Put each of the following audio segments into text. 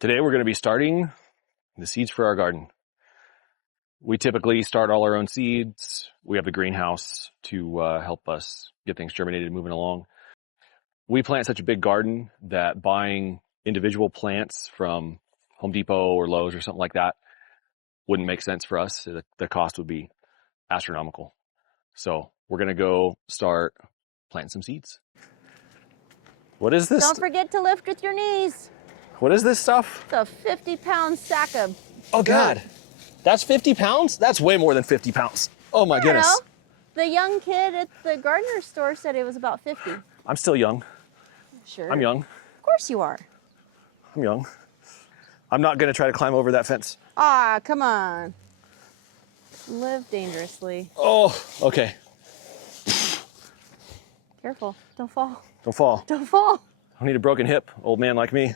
Today we're going to be starting the seeds for our garden. We typically start all our own seeds. We have the greenhouse to help us get things germinated and moving along. We plant such a big garden that buying individual plants from Home Depot or Lowe's or something like that wouldn't make sense for us. The cost would be astronomical. So we're going to go start planting some seeds. What is this? Don't forget to lift with your knees. What is this stuff? It's a 50-pound sack of Oh, dirt. God. That's 50 pounds? That's way more than 50 pounds. Oh, my goodness. Know. The young kid at the gardener store said it was about 50. I'm still young. Sure. I'm young. Of course you are. I'm young. I'm not going to try to climb over that fence. Ah, come on. Live dangerously. Oh, okay. Careful. Don't fall. Don't fall. Don't fall. I need a broken hip, old man like me.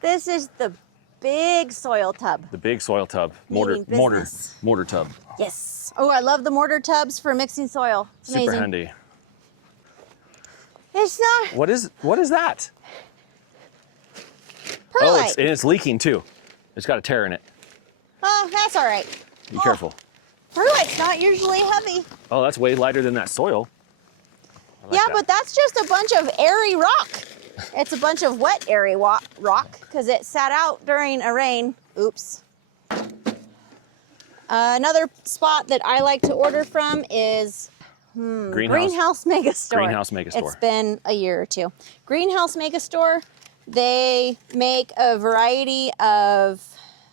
This is the big soil tub. The big soil tub. Meaning business. Mortar tub. Yes. Oh, I love the mortar tubs for mixing soil. It's amazing. Super handy. It's not. What is that? Perlite. Oh, it's leaking too. It's got a tear in it. Oh, that's all right. Be careful. Perlite's not usually heavy. Oh, that's way lighter than that soil. I like Yeah, that. but that's just a bunch of airy rock. It's a bunch of wet airy rock because it sat out during a rain. Oops. Another spot that I like to order from is Greenhouse Megastore. Greenhouse Megastore. It's been a year or two. Greenhouse Megastore, they make a variety of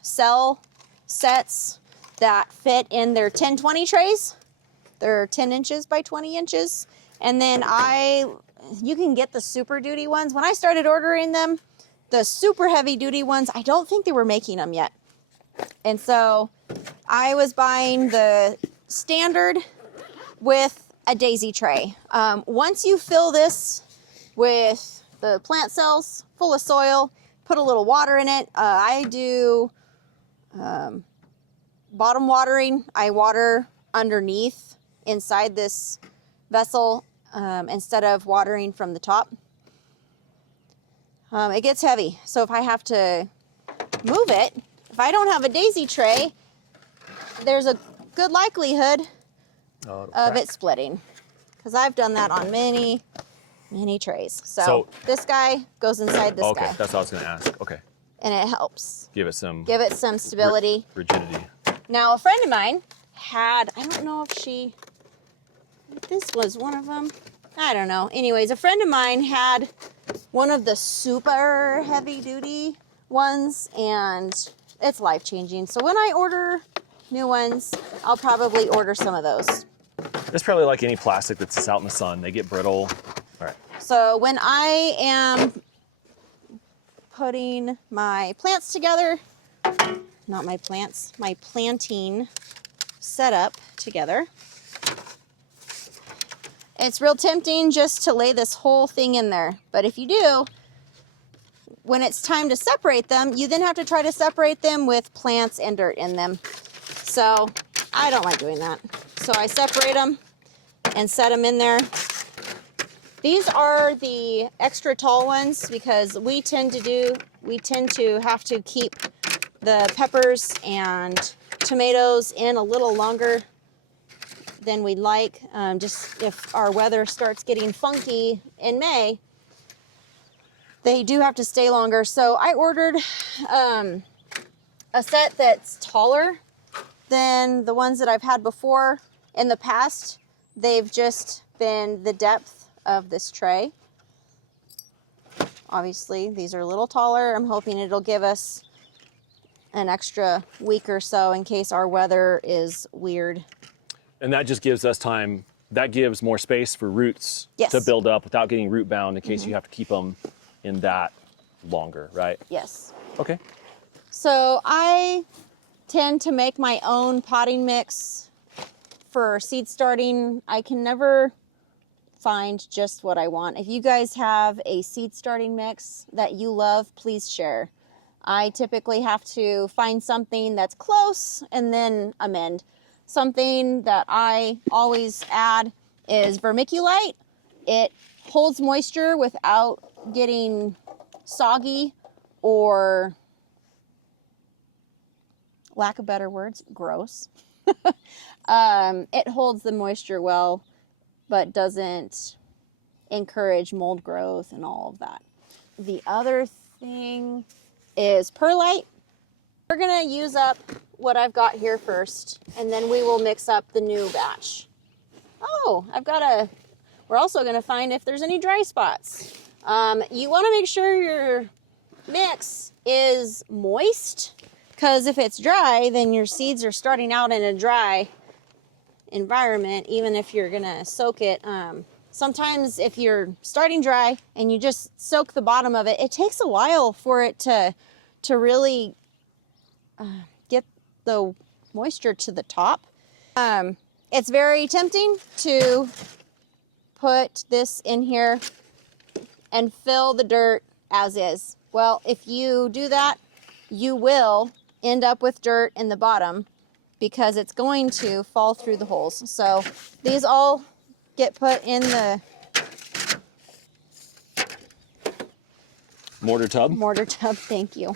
cell sets that fit in their 10-20 trays. They're 10 inches by 20 inches. And then you can get the super duty ones. When I started ordering them, the super heavy duty ones, I don't think they were making them yet. And so I was buying the standard with a daisy tray. Once you fill this with the plant cells full of soil, put a little water in it. I do bottom watering. I water underneath inside this vessel instead of watering from the top. It gets heavy, so if I have to move it, if I don't have a daisy tray, there's a good likelihood of it splitting, because I've done that on many trays. So this guy goes inside this guy. Okay, that's what I was going to ask. Okay. And it helps. Give it some stability. Rigidity. Now, a friend of mine had, I don't know if this was one of them. I don't know. Anyways, a friend of mine had one of the super heavy duty ones, and it's life-changing. So when I order new ones, I'll probably order some of those. It's probably like any plastic that's out in the sun. They get brittle. All right. So when I am putting my plants together, not my plants, my planting setup together, it's real tempting just to lay this whole thing in there. But if you do, when it's time to separate them, you then have to try to separate them with plants and dirt in them. So I don't like doing that. So I separate them and set them in there. These are the extra tall ones because we tend to have to keep the peppers and tomatoes in a little longer than we'd like. Just if our weather starts getting funky in May, they do have to stay longer. So I ordered a set that's taller than the ones that I've had before. In the past, they've just been the depth of this tray. Obviously, these are a little taller. I'm hoping it'll give us an extra week or so in case our weather is weird. And that just gives us time. That gives more space for roots to build up without getting root bound in case you have to keep them in that longer, right? Yes. Okay. So I tend to make my own potting mix for seed starting. I can never find just what I want. If you guys have a seed starting mix that you love, please share. I typically have to find something that's close and then amend. Something that I always add is vermiculite. It holds moisture without getting soggy or, lack of better words, gross. It holds the moisture well, but doesn't encourage mold growth and all of that. The other thing is perlite. We're gonna use up what I've got here first, and then we will mix up the new batch. Oh, we're also gonna find if there's any dry spots. You wanna make sure your mix is moist, because if it's dry, then your seeds are starting out in a dry environment, even if you're gonna soak it. Sometimes if you're starting dry and you just soak the bottom of it, it takes a while for it to really get the moisture to the top. It's very tempting to put this in here and fill the dirt as is. Well, if you do that, you will end up with dirt in the bottom because it's going to fall through the holes. So these all get put in the Mortar tub. Mortar tub, thank you.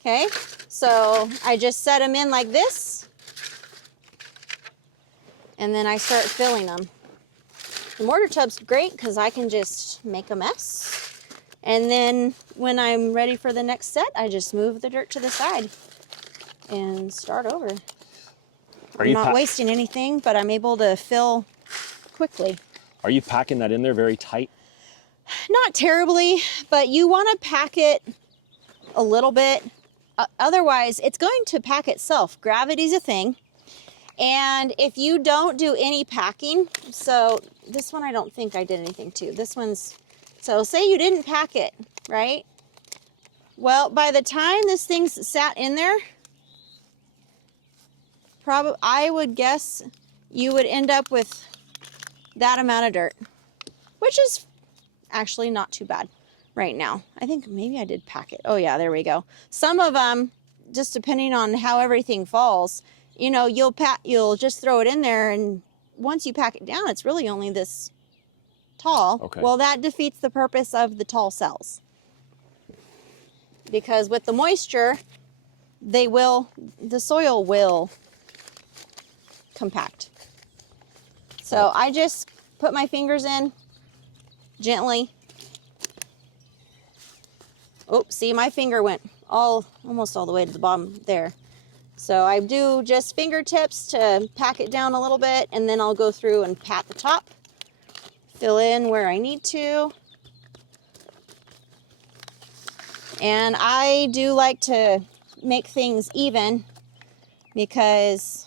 Okay, so I just set them in like this, and then I start filling them. The mortar tub's great because I can just make a mess, and then when I'm ready for the next set, I just move the dirt to the side and start over. I'm not wasting anything, but I'm able to fill quickly. Are you packing that in there very tight? Not terribly, but you want to pack it a little bit. Otherwise, it's going to pack itself. Gravity's a thing. And if you don't do any packing, so this one I don't think I did anything to. This one's, so say you didn't pack it, right? Well, by the time this thing's sat in there, I would guess you would end up with that amount of dirt, which is actually not too bad right now. I think maybe I did pack it. Oh yeah, there we go. Some of them, just depending on how everything falls, you know, you'll just throw it in there, and once you pack it down, it's really only this tall. Okay. Well, that defeats the purpose of the tall cells, because with the moisture, the soil will compact. So I just put my fingers in gently. Oh, see, my finger went almost all the way to the bottom there. So I do just fingertips to pack it down a little bit, and then I'll go through and pat the top, fill in where I need to. And I do like to make things even, because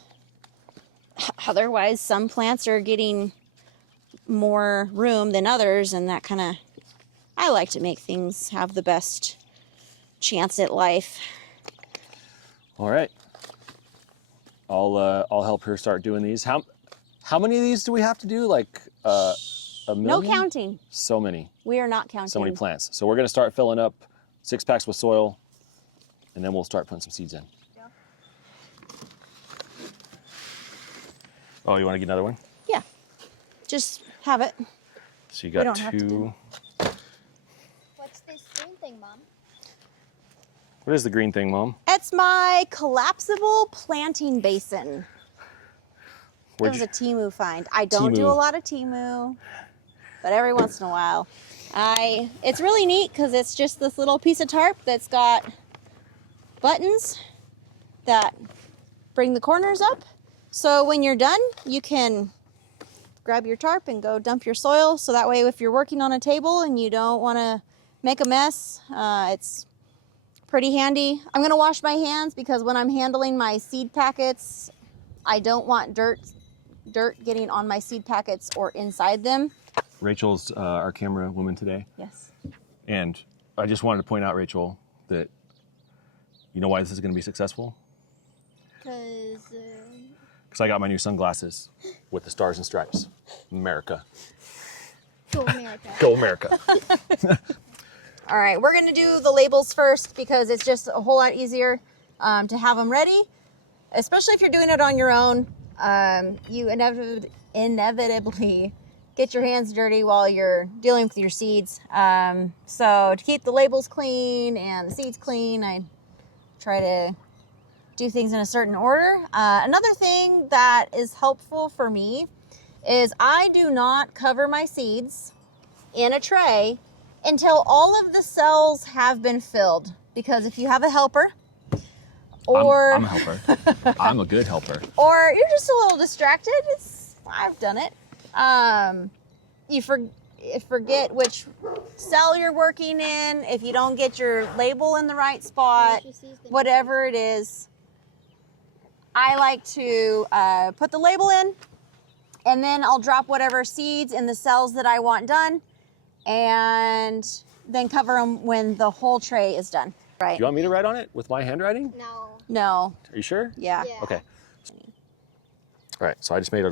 otherwise some plants are getting more room than others, and that kind of, I like to make things have the best chance at life. All right. I'll help her start doing these. How many of these do we have to do? Like a million? No counting. So many. We are not counting. So many plants. So we're going to start filling up 6 packs with soil, and then we'll start putting some seeds in. Yeah. Oh, you want to get another one? Yeah. Just have it. So you got 2. What's this green thing, Mom? What is the green thing, Mom? It's my collapsible planting basin. It was a Temu find. I don't do a lot of Temu, but every once in a while. It's really neat because it's just this little piece of tarp that's got buttons that bring the corners up. So when you're done, you can grab your tarp and go dump your soil. So that way, if you're working on a table and you don't want to make a mess, it's pretty handy. I'm gonna wash my hands because when I'm handling my seed packets, I don't want dirt getting on my seed packets or inside them. Rachel's our camera woman today. Yes. And I just wanted to point out, Rachel, that you know why this is going to be successful? Because I got my new sunglasses with the stars and stripes. America. Go America. Go America. All right, we're gonna do the labels first because it's just a whole lot easier to have them ready, especially if you're doing it on your own. You inevitably get your hands dirty while you're dealing with your seeds. So to keep the labels clean and the seeds clean, I try to do things in a certain order. Another thing that is helpful for me is I do not cover my seeds in a tray until all of the cells have been filled. Because if you have a helper, or I'm a helper. I'm a good helper. or you're just a little distracted, I've done it. You forget which cell you're working in. If you don't get your label in the right spot, whatever it is, I like to put the label in, and then I'll drop whatever seeds in the cells that I want done, and then cover them when the whole tray is done. Right. Do you want me to write on it with my handwriting? No. No. Are you sure? Yeah. Yeah. Okay. All right, so I just made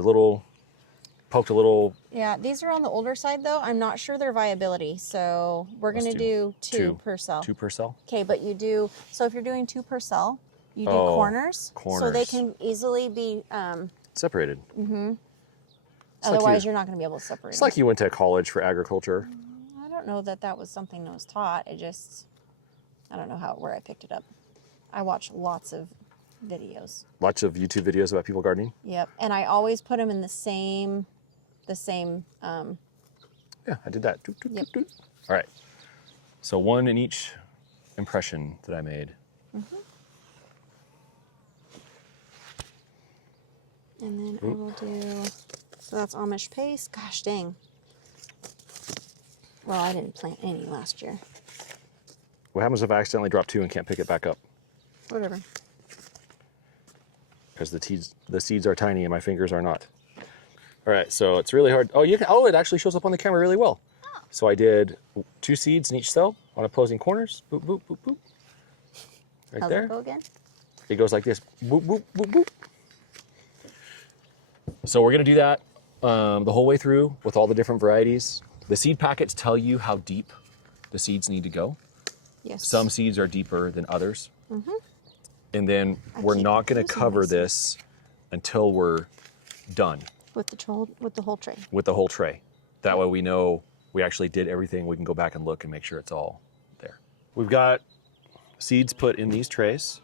poked a little. Yeah, these are on the older side though. I'm not sure their viability, so we're gonna do two per cell. 2 per cell? Okay, but you do, so if you're doing 2 per cell, you do corners. So they can easily be separated. Otherwise, you're not going to be able to separate It's them. like you went to college for agriculture. I don't know that was something that was taught. I don't know where I picked it up. I watch lots of videos. Lots of YouTube videos about people gardening. Yep, and I always put them in the same. Yeah, I did that. Yep. All right. So 1 in each impression that I made. And then I will do. So that's Amish paste. Gosh dang. Well, I didn't plant any last year. What happens if I accidentally drop 2 and can't pick it back up? Whatever. Because the seeds are tiny and my fingers are not. All right, so it's really hard. It actually shows up on the camera really well. Oh. So I did 2 seeds in each cell on opposing corners. Boop, boop, boop, boop. Right How's there. it go again? It goes like this. Boop, boop, boop, boop. So we're gonna do that the whole way through with all the different varieties. The seed packets tell you how deep the seeds need to go. Yes. Some seeds are deeper than others. And then we're keep not gonna losing cover myself. this until we're done With the whole tray. with the whole tray. That way we know we actually did everything. We can go back and look and make sure it's all there. We've got seeds put in these trays,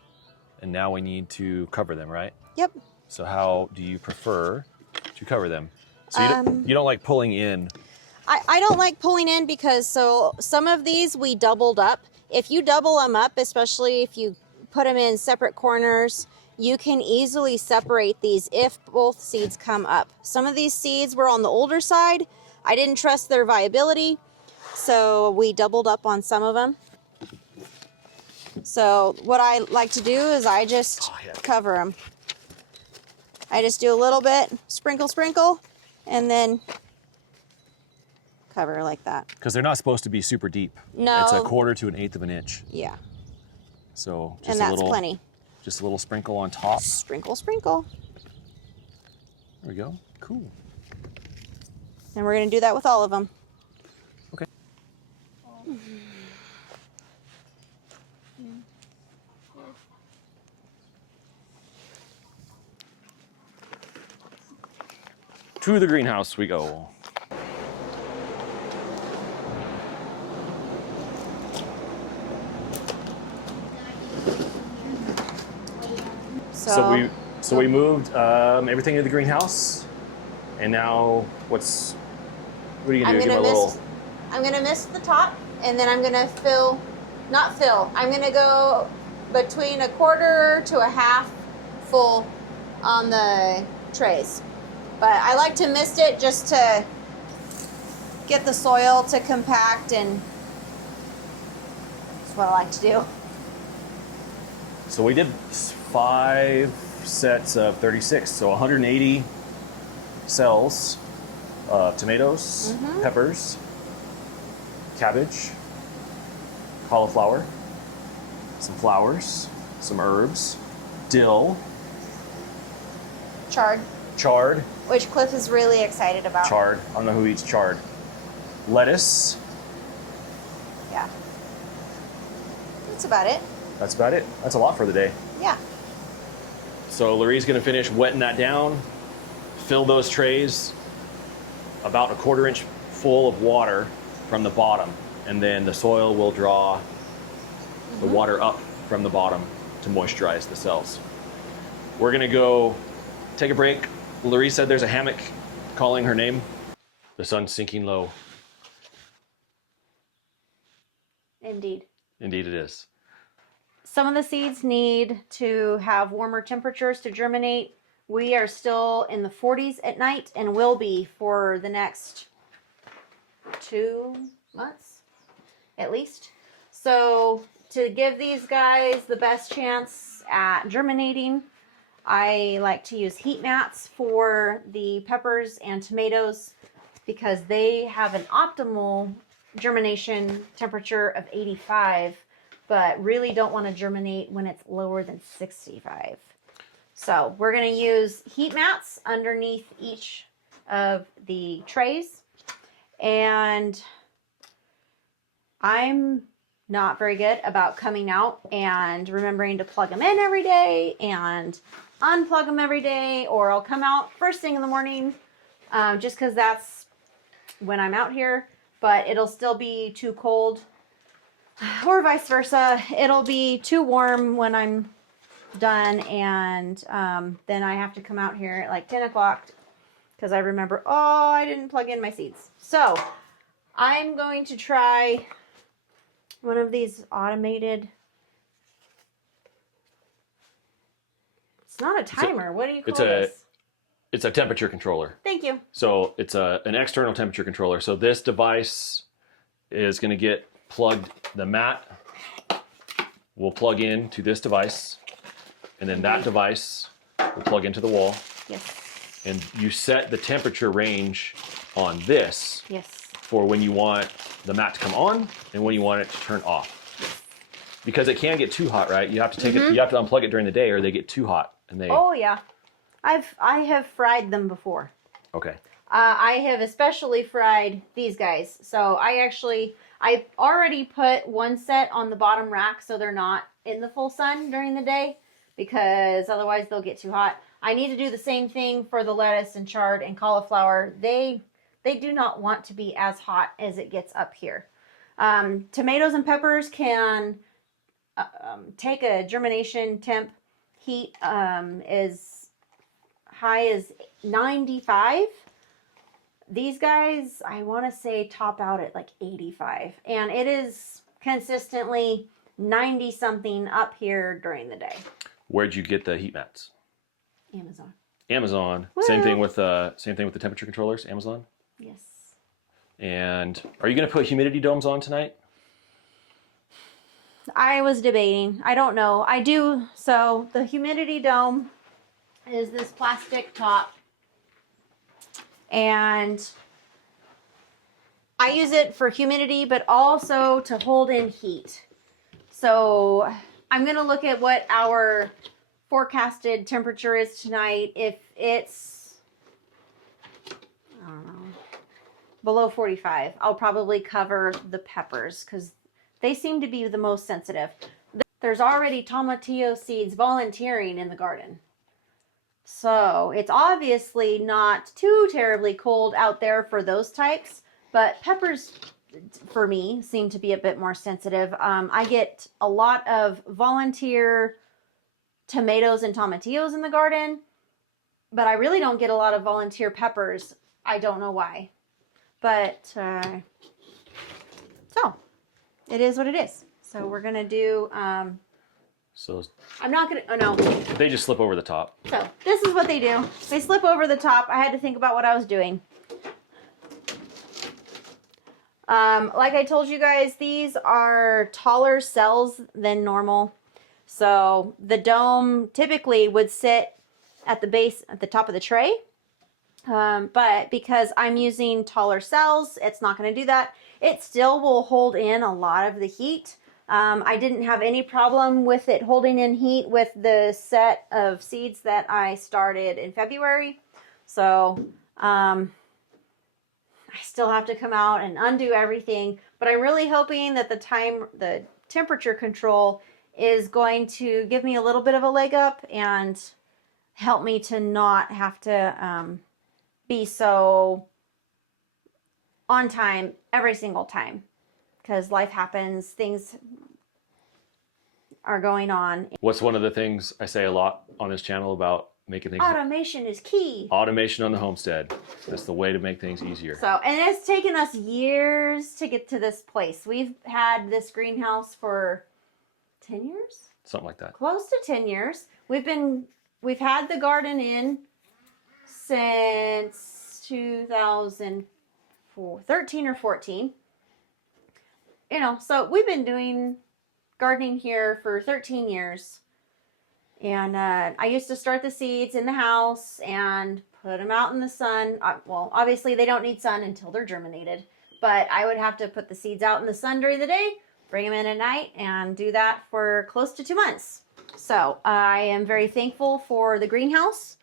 and now we need to cover them, right? Yep. So how do you prefer to cover them? So you don't like pulling in. I don't like pulling in because some of these we doubled up. If you double them up, especially if you put them in separate corners, you can easily separate these if both seeds come up. Some of these seeds were on the older side. I didn't trust their viability, so we doubled up on some of them. So what I like to do is I just cover them. I just do a little bit, sprinkle, sprinkle, and then cover like that. Because they're not supposed to be super deep. No. It's 1/4 to 1/8 of an inch. Yeah, So just and that's plenty. Just a little sprinkle on top. Sprinkle, sprinkle. There we go. Cool. And we're gonna do that with all of them. Okay. To the greenhouse we go. So we moved everything into the greenhouse, and now what are you gonna do? I'm gonna mist the top, and then I'm gonna I'm gonna go between 1/4 to 1/2 full on the trays. But I like to mist it just to get the soil to compact, and that's what I like to do. So we did 5 sets of 36, so 180 cells of tomatoes, peppers, cabbage, cauliflower, some flowers, some herbs, dill, chard, Which Cliff is really excited about. chard. I don't know who eats chard. Lettuce. Yeah. That's about it. That's about it. That's a lot for the day. Yeah. So Larie's gonna finish wetting that down, fill those trays about a 1/4 inch full of water from the bottom, and then the soil will draw the water up from the bottom to moisturize the cells. We're gonna go take a break. Larry said there's a hammock calling her name. The sun's sinking low. Indeed. Indeed it is. Some of the seeds need to have warmer temperatures to germinate. We are still in the 40s at night and will be for the next 2 months at least. So to give these guys the best chance at germinating, I like to use heat mats for the peppers and tomatoes because they have an optimal germination temperature of 85, but really don't want to germinate when it's lower than 65. So we're going to use heat mats underneath each of the trays. And I'm not very good about coming out and remembering to plug them in every day and unplug them every day, or I'll come out first thing in the morning just because that's when I'm out here, but it'll still be too cold, or vice versa. It'll be too warm when I'm done, and then I have to come out here at like 10 o'clock because I remember, oh, I didn't plug in my seeds. So I'm going to try one of these automated, it's not a timer. What do you call this? It's a temperature controller. Thank you. So it's an external temperature controller. So this device is going to get plugged, the mat will plug in to this device, and then that device will plug into the wall. Yes. And you set the temperature range on this Yes. for when you want the mat to come on and when you want it to turn off. Because it can get too hot, right? You have to take it, you have to unplug it during the day or they get too hot and they... Oh yeah. I have fried them before. Okay. I have especially fried these guys. So I already put one set on the bottom rack so they're not in the full sun during the day because otherwise they'll get too hot. I need to do the same thing for the lettuce and chard and cauliflower. They do not want to be as hot as it gets up here. Tomatoes and peppers can take a germination temp heat as high as 95. These guys, I want to say top out at like 85. And it is consistently 90 something up here during the day. Where'd you get the heat mats? Amazon. Amazon. Woo. Same thing with the temperature controllers, Amazon. Yes. And are you going to put humidity domes on tonight? I was debating. I don't know. I do. So the humidity dome is this plastic top. And I use it for humidity, but also to hold in heat. So I'm going to look at what our forecasted temperature is tonight. If it's, I don't know, below 45, I'll probably cover the peppers because they seem to be the most sensitive. There's already tomatillo seeds volunteering in the garden. So it's obviously not too terribly cold out there for those types, but peppers for me seem to be a bit more sensitive. I get a lot of volunteer tomatoes and tomatillos in the garden, but I really don't get a lot of volunteer peppers. I don't know why, but so it is what it is. So we're gonna do. So I'm not gonna. Oh no. they just slip over the top. So this is what they do. They slip over the top. I had to think about what I was doing. Like I told you guys, these are taller cells than normal. So the dome typically would sit at the base, at the top of the tray. But because I'm using taller cells, it's not going to do that. It still will hold in a lot of the heat. I didn't have any problem with it holding in heat with the set of seeds that I started in February. So I still have to come out and undo everything. But I'm really hoping that the temperature control is going to give me a little bit of a leg up and help me to not have to be so on time every single time because life happens, things are going on. What's one of the things I say a lot on this channel about making things? Automation is key. Automation on the homestead. That's the way to make things easier. So, and it's taken us years to get to this place. We've had this greenhouse for 10 years? Something like that. Close to 10 years. We've had the garden in since 2013 or 14. You know, so we've been doing gardening here for 13 years. And I used to start the seeds in the house and put them out in the sun. Well, obviously they don't need sun until they're germinated. But I would have to put the seeds out in the sun during the day, bring them in at night, and do that for close to 2 months. So I am very thankful for the greenhouse,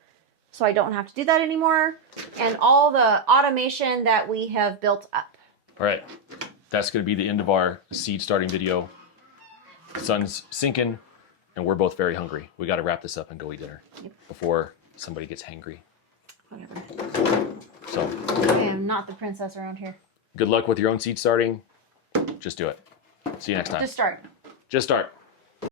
so I don't have to do that anymore, and all the automation that we have built up. All right, that's going to be the end of our seed starting video. The sun's sinking, and we're both very hungry. We got to wrap this up and go eat dinner before somebody gets hangry. Whatever. So I am not the princess around here. good luck with your own seed starting. Just do it. See you next time. Just start. Just start.